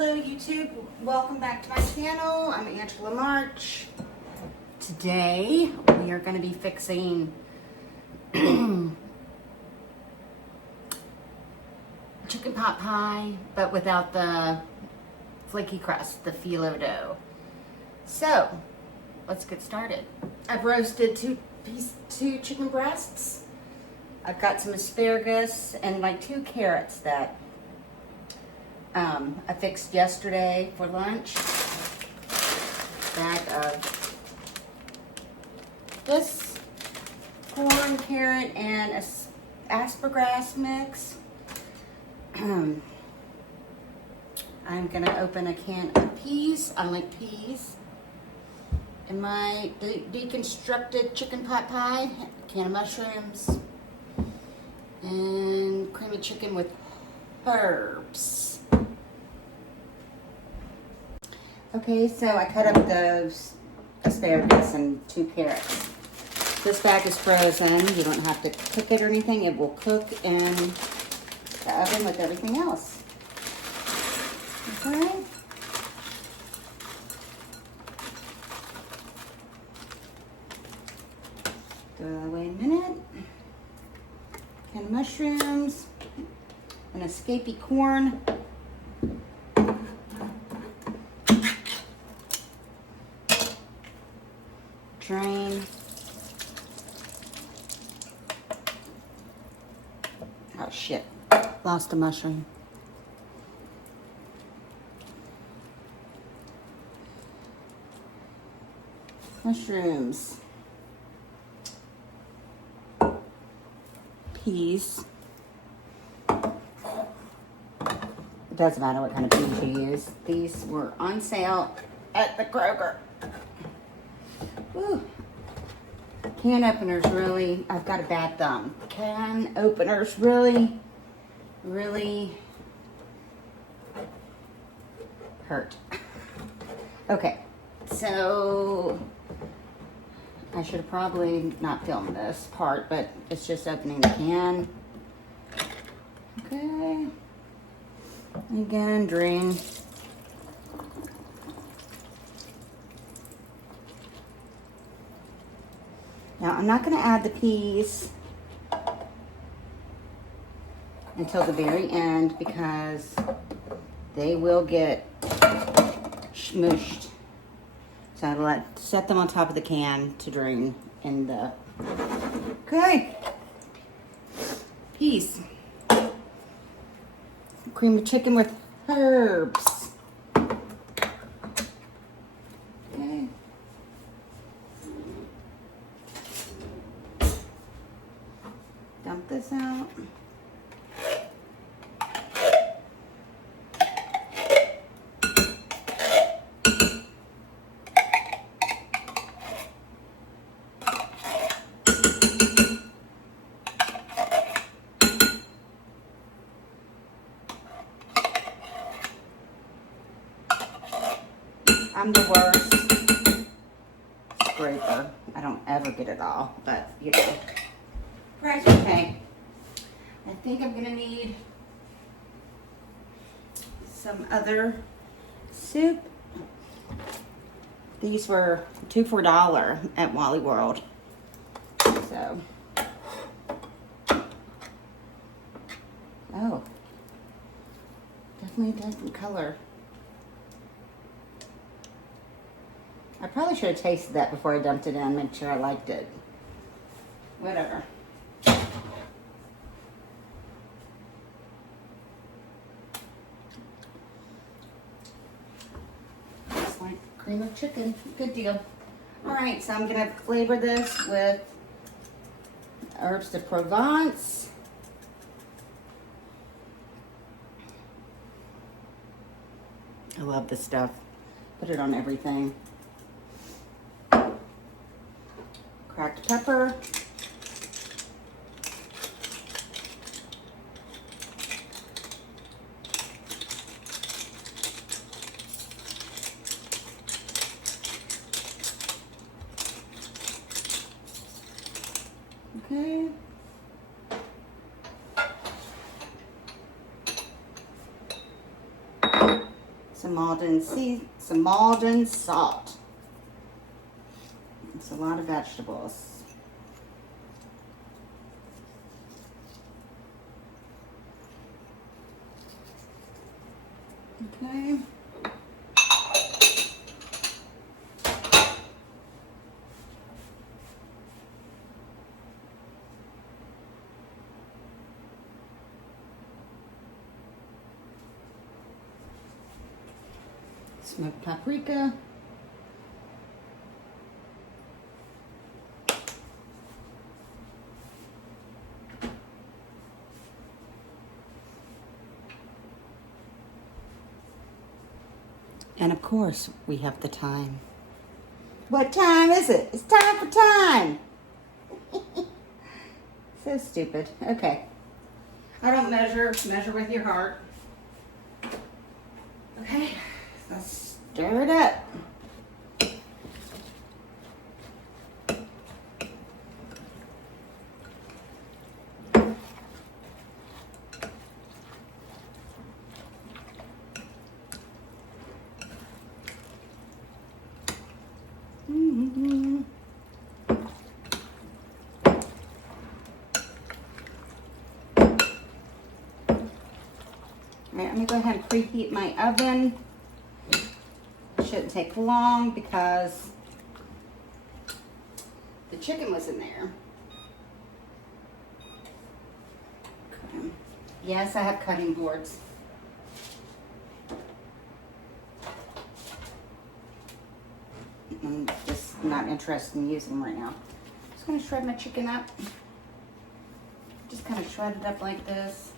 Hello YouTube, welcome back to my channel. I'm Angela March. Today we are going to be fixing chicken pot pie, but without the flaky crust, the phyllo dough. So let's get started. I've roasted two chicken breasts. I've got some asparagus and like 2 carrots that I fixed yesterday for lunch. Bag of this corn, carrot, and asparagus mix. I'm gonna open a can of peas. I like peas. And my deconstructed chicken pot pie, a can of mushrooms, and creamy chicken with herbs. Okay, so I cut up those asparagus and 2 carrots. This bag is frozen. You don't have to cook it or anything. It will cook in the oven with everything else. Okay. Throw that away in a minute. Can of mushrooms. An escapee corn. Drain. Oh shit, lost a mushroom. Mushrooms. Peas. It doesn't matter what kind of peas you use. These were on sale at the Kroger. Whew. Can openers really, I've got a bad thumb. Can openers really hurt. Okay, so I should have probably not filmed this part, but it's just opening the can. Okay. Again, drain. Now, I'm not going to add the peas until the very end because they will get smooshed. So I'll set them on top of the can to drain in the... Okay. Peas. Cream of chicken with herbs. Okay. Dump this out. I'm the worst scraper. I don't ever get it all, but you know. Price okay. I think I'm gonna need some other soup. These were 2 for $1 at Wally World. So, oh, definitely a different color. I probably should have tasted that before I dumped it in, make sure I liked it. Whatever. It's like cream of chicken. Good deal. All right, so I'm gonna flavor this with herbs de Provence. I love this stuff. Put it on everything. Cracked pepper. Okay. some Maldon salt. It's a lot of vegetables. Okay. Smoked paprika. And of course, we have the thyme. What time is it? It's time for thyme. So stupid. Okay. I don't measure. Measure with your heart. Okay. Let's stir it up. I'm going to go ahead and preheat my oven. Shouldn't take long because the chicken was in there. Okay. Yes, I have cutting boards. I'm just not interested in using them right now. Just going to shred my chicken up. Just kind of shred it up like this.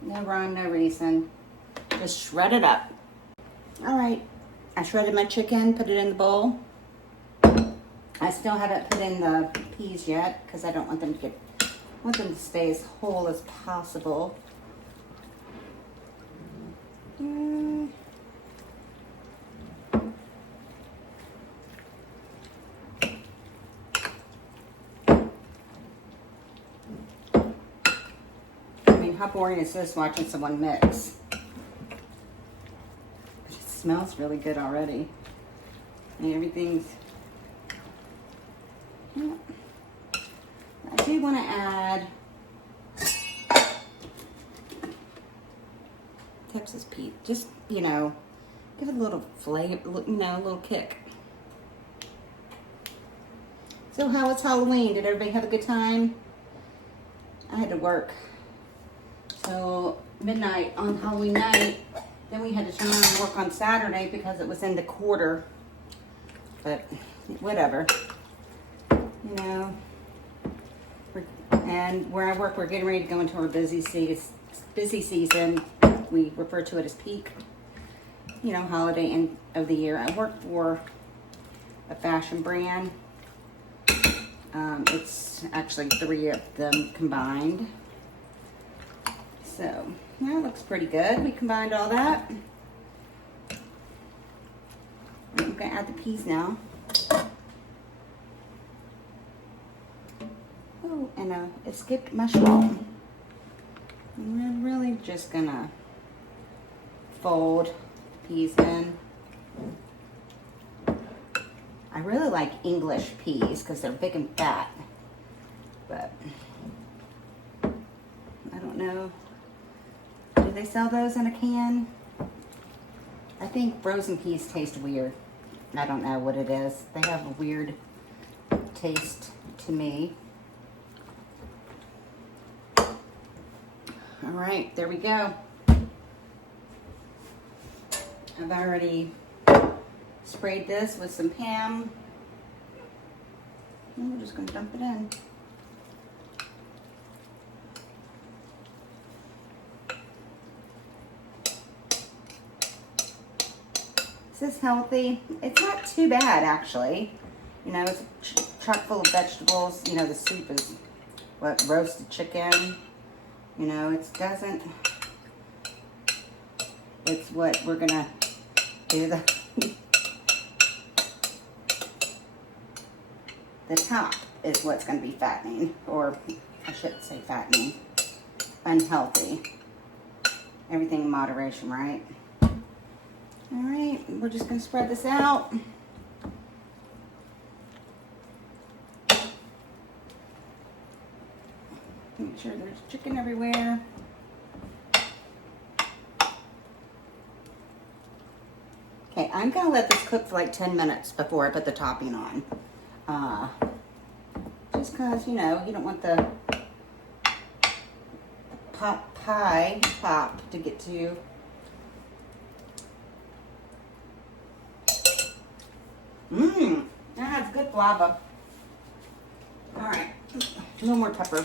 No rhyme, no reason. Just shred it up. All right, I shredded my chicken, put it in the bowl. I still haven't put in the peas yet because I don't want them to stay as whole as possible. How boring is this watching someone mix? But it smells really good already. And everything's... Yeah. I do want to add Texas Pete. Just, give it a little flavor, a little kick. So how was Halloween? Did everybody have a good time? I had to work. So midnight on Halloween night, then we had to turn around and work on Saturday because it was in the quarter. But whatever, and where I work, we're getting ready to go into our busy season. We refer to it as peak, holiday end of the year. I work for a fashion brand. It's actually 3 of them combined. So, that looks pretty good. We combined all that. I'm going to add the peas now. Oh, and a skipped mushroom. And we're really just going to fold the peas in. I really like English peas because they're big and fat. But, I don't know. Do they sell those in a can? I think frozen peas taste weird. I don't know what it is. They have a weird taste to me. All right, there we go. I've already sprayed this with some Pam. And we're just going to dump it in. Is this healthy? It's not too bad, actually. It's chock full of vegetables. The soup is roasted chicken. It doesn't. It's what we're gonna do. The top is what's going to be fattening, or I shouldn't say fattening, unhealthy. Everything in moderation, right? All right, we're just going to spread this out. Make sure there's chicken everywhere. Okay, I'm going to let this cook for like 10 minutes before I put the topping on. Just because, you know, you don't want the pot pie top to get to. That has good flavor. All right, a little more pepper.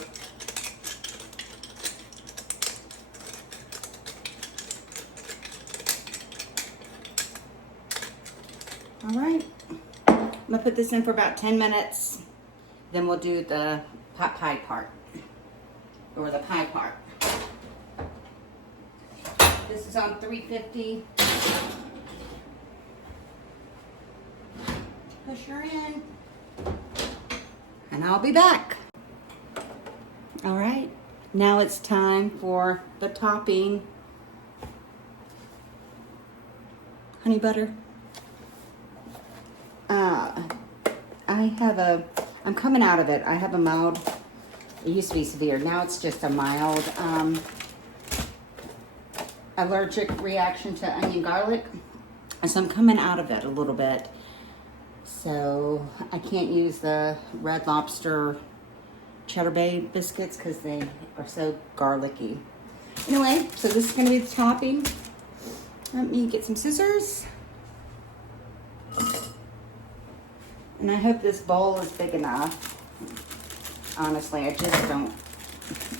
All right, I'm gonna put this in for about 10 minutes. Then we'll do the pot pie part, or the pie part. This is on 350. Push her in, and I'll be back. All right, now it's time for the topping. Honey butter. I'm coming out of it. I have a mild, it used to be severe. Now it's just a mild allergic reaction to onion garlic. So I'm coming out of it a little bit. So I can't use the Red Lobster Cheddar Bay biscuits because they are so garlicky. Anyway, so this is going to be the topping. Let me get some scissors. And I hope this bowl is big enough. Honestly, I just don't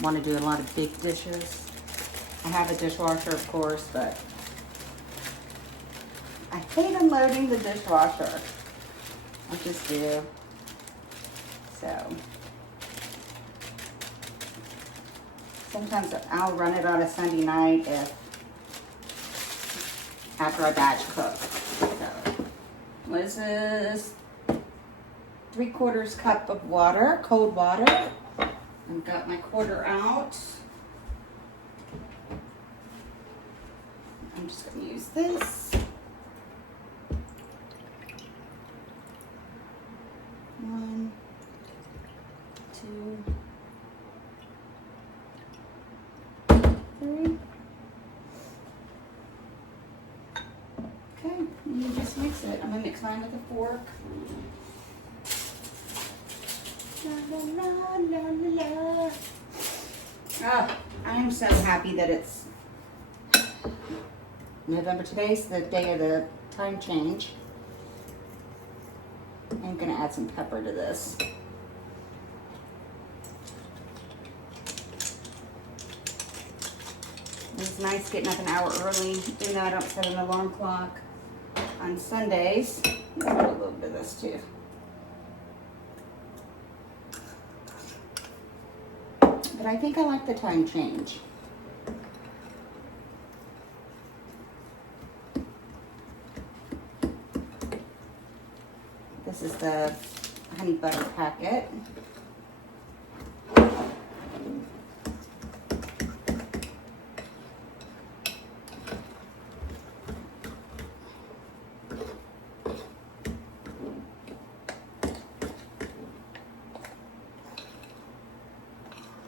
want to do a lot of big dishes. I have a dishwasher, of course, but I hate unloading the dishwasher. I just do. So sometimes I'll run it on a Sunday night after I batch cook. So what is this? 3/4 cup of water, cold water. I've got my quarter out. I'm just going to use this. 1, 2, 3. Okay, and you just mix it. I'm going to mix mine with a fork. La, la, la, la, la. Oh, I am so happy that it's November. Today's the day of the time change. I'm going to add some pepper to this. It's nice getting up an hour early, even though I don't set an alarm clock on Sundays. I'll add a little bit of this too. But I think I like the time change. This is the honey butter packet.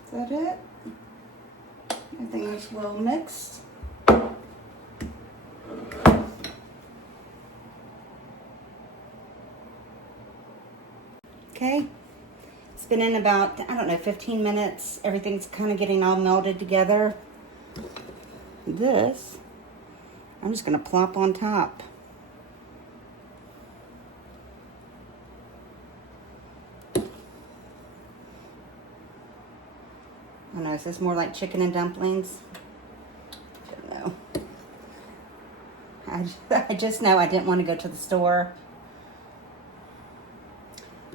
Is that it? Everything is well mixed. Okay, it's been in about, I don't know, 15 minutes. Everything's kind of getting all melded together. This, I'm just going to plop on top. I don't know, is this more like chicken and dumplings? I don't know. I just know I didn't want to go to the store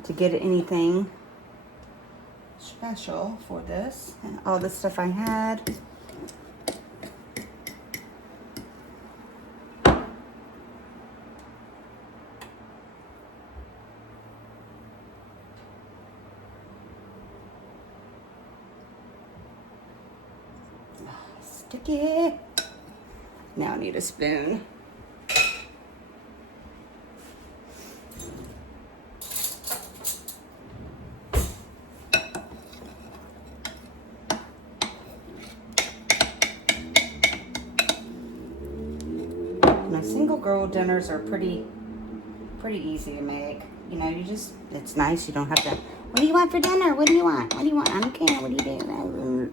to get anything special for this. And all the stuff I had. sticky. Now I need a spoon. My single girl dinners are pretty easy to make. You know, it's nice. You don't have to, what do you want for dinner? What do you want? What do you want? I don't care. What do you do?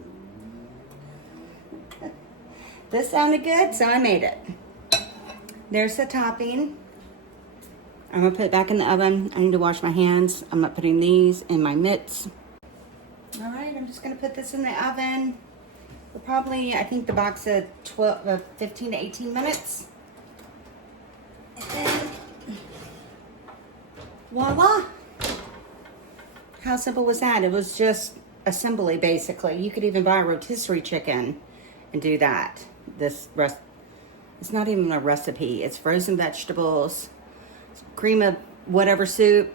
This sounded good, so I made it. There's the topping. I'm going to put it back in the oven. I need to wash my hands. I'm not putting these in my mitts. All right, I'm just going to put this in the oven for probably, I think the box said 15 to 18 minutes. And then, voila. How simple was that? It was just assembly, basically. You could even buy a rotisserie chicken and do that. It's not even a recipe. It's frozen vegetables, cream of whatever soup,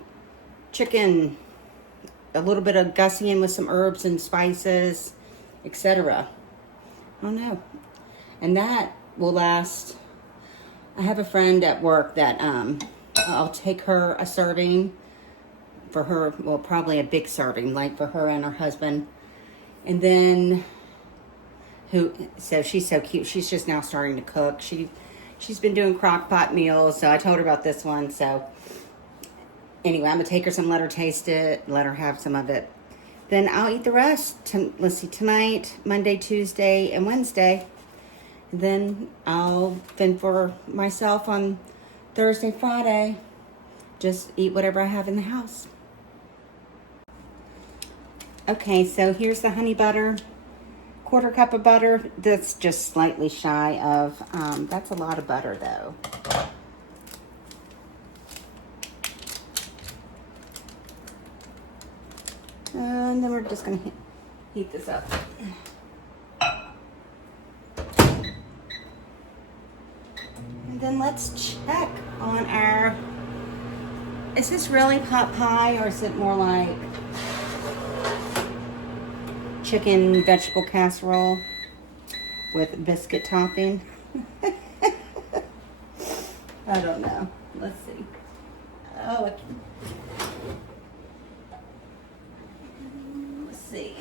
chicken, a little bit of gussing with some herbs and spices, etc. I don't know. And that will last. I have a friend at work that I'll take her a serving for her, well, probably a big serving, like for her and her husband. And then so she's so cute. She's just now starting to cook. She's been doing crock pot meals, so I told her about this one. So anyway, I'm gonna take her some, let her taste it, let her have some of it. Then I'll eat the rest. Let's see, tonight, Monday, Tuesday, and Wednesday. And then I'll fend for myself on Thursday, Friday. Just eat whatever I have in the house. Okay, so here's the honey butter. 1/4 cup of butter. That's just slightly shy of, that's a lot of butter though. And then we're just gonna heat this up. And then let's check on our, is this really pot pie or is it more like chicken vegetable casserole with biscuit topping? I don't know. Let's see. Oh, let's see.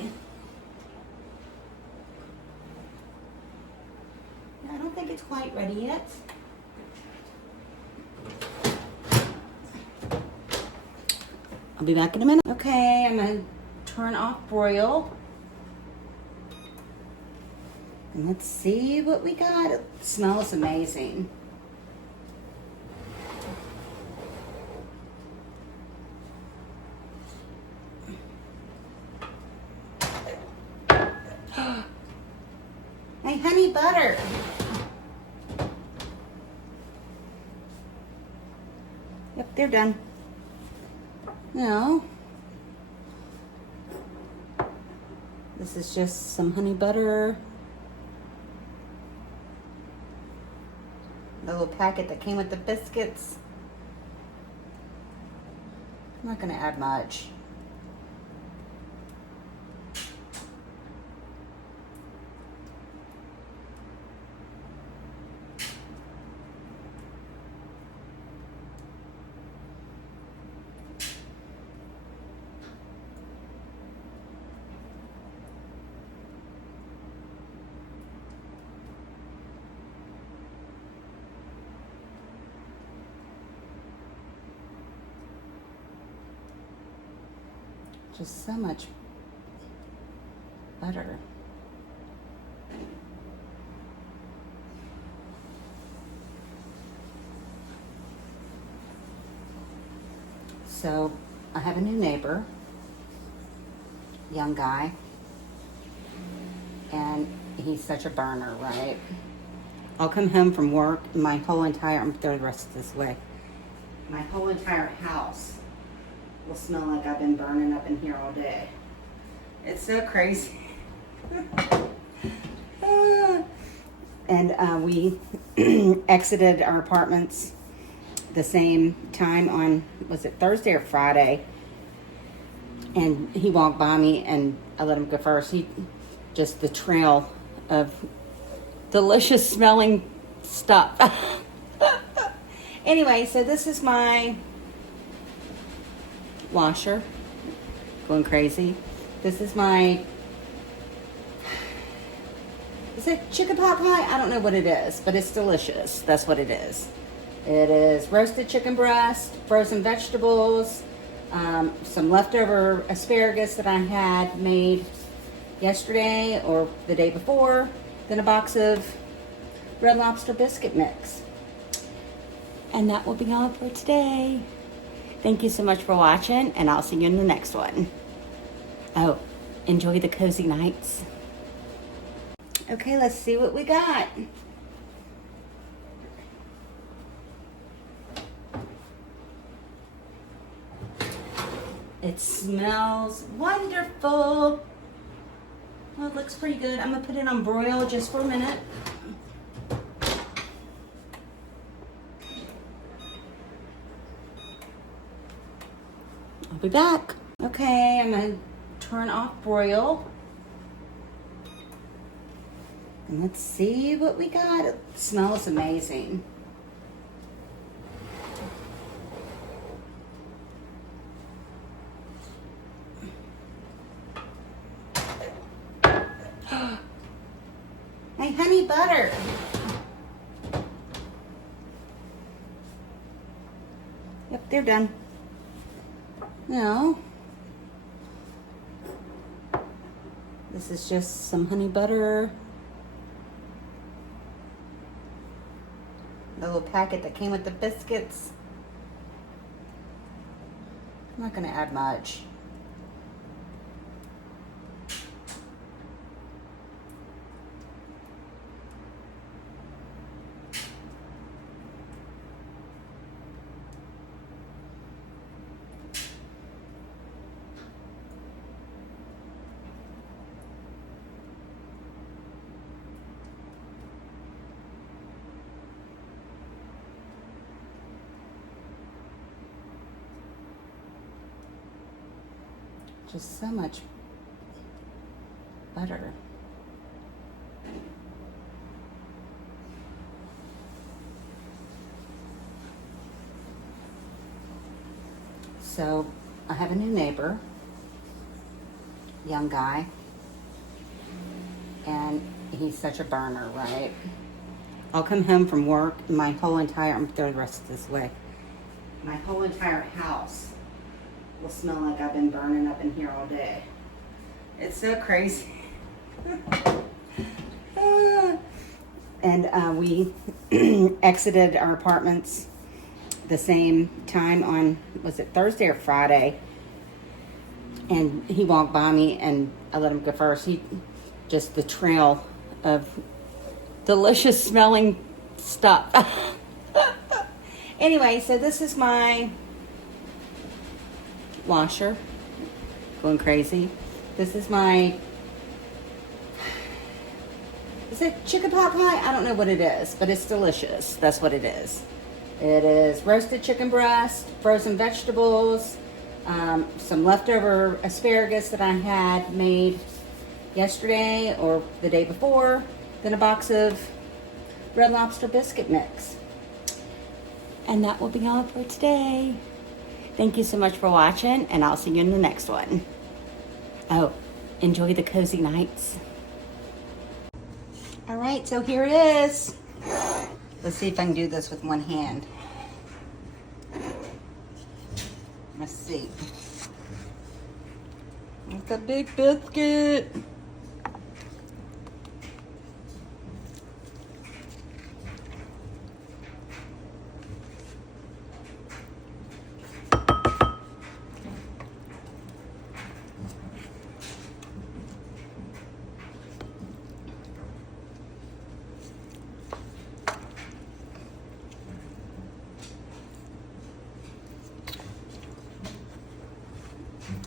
I don't think it's quite ready yet. I'll be back in a minute. Okay, I'm gonna turn off broil. And let's see what we got. It smells amazing. My honey butter. Yep, they're done. Now, this is just some honey butter. The little packet that came with the biscuits. I'm not going to add much. Just so much butter. So I have a new neighbor, young guy, and he's such a burner, right? I'll come home from work and my whole entire, I'm gonna throw the rest of this away. My whole entire house will smell like I've been burning up in here all day. It's so crazy. And we exited our apartments the same time on, was it Thursday or Friday? And he walked by me and I let him go first. Just the trail of delicious smelling stuff. Anyway, so this is my washer. Going crazy. This is my, is it chicken pot pie? I don't know what it is, but it's delicious. That's what it is. It is roasted chicken breast, frozen vegetables, some leftover asparagus that I had made yesterday or the day before, then a box of Red Lobster biscuit mix. And that will be all for today. Thank you so much for watching, and I'll see you in the next one. Oh, enjoy the cozy nights. Okay, let's see what we got. It smells wonderful. Well, it looks pretty good. I'm gonna put it on broil just for a minute. I'll be back. Okay, I'm gonna turn off broil. And let's see what we got. It smells amazing. Hey, honey butter. Yep, they're done. Now, this is just some honey butter. The little packet that came with the biscuits. I'm not going to add much. Just so much butter. So I have a new neighbor, young guy, and he's such a burner, right? I'll come home from work, and my whole entire, I'm throwing the rest this way, my whole entire house will smell like I've been burning up in here all day. It's so crazy. And we exited our apartments the same time on, was it Thursday or Friday? And he walked by me and I let him go first. Just the trail of delicious smelling stuff. Anyway, so this is my washer. Going crazy. This is my, is it chicken pot pie? I don't know what it is, but it's delicious. That's what it is. It is roasted chicken breast, frozen vegetables, some leftover asparagus that I had made yesterday or the day before, then a box of Red Lobster biscuit mix. And that will be all for today. Thank you so much for watching, and I'll see you in the next one. Oh, enjoy the cozy nights. All right, so here it is. Let's see if I can do this with one hand. Let's see. It's a big biscuit.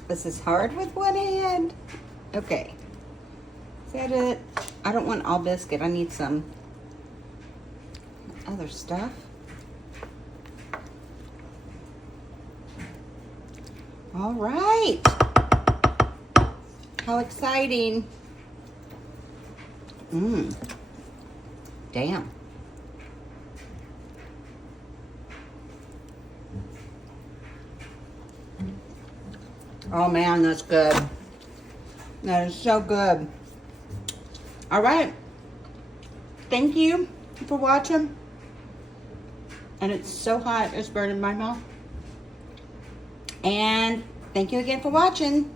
This is hard with one hand. Okay. Is that it? I don't want all biscuit. I need some other stuff. All right. How exciting. Damn. Oh man, that's good. That is so good. All right. Thank you for watching. And it's so hot, it's burning my mouth. And thank you again for watching.